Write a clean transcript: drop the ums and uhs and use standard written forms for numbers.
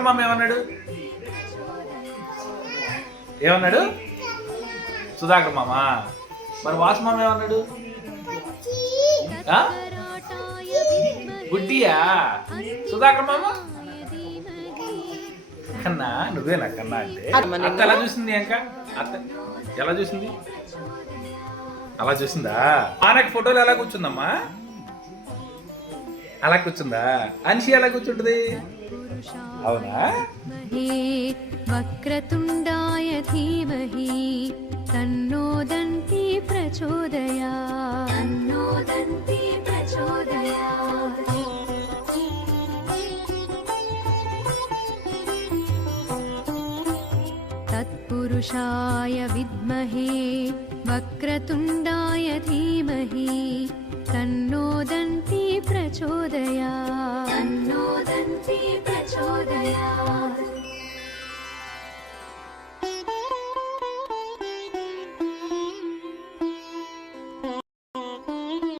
సుధాకర్ మామ ఏమన్నాడు? ఏమన్నాడు సుధాకర్ మామ? మరి వాసు మామ ఏమన్నాడు? గుడ్డియా? సుధాకర్ మామ కన్నా నువ్వేనా కన్నా అంటే? అత్త ఎలా చూసింది? ఇంకా అత్త ఎలా చూసింది? అలా చూసిందా? ఆనకి ఫోటోలు ఎలా కూర్చుందమ్మా? అలా కూర్చుందా? అన్షి ఎలా కూర్చుంటది? అవునా? వక్రతుండాయ ధీమహి తన్నో దంతి ప్రచోదయాత్. తత్పురుషాయ విద్మహే వక్రతుండాయ ధీమహి తన్నో దంతి ప్రచోదయాత్.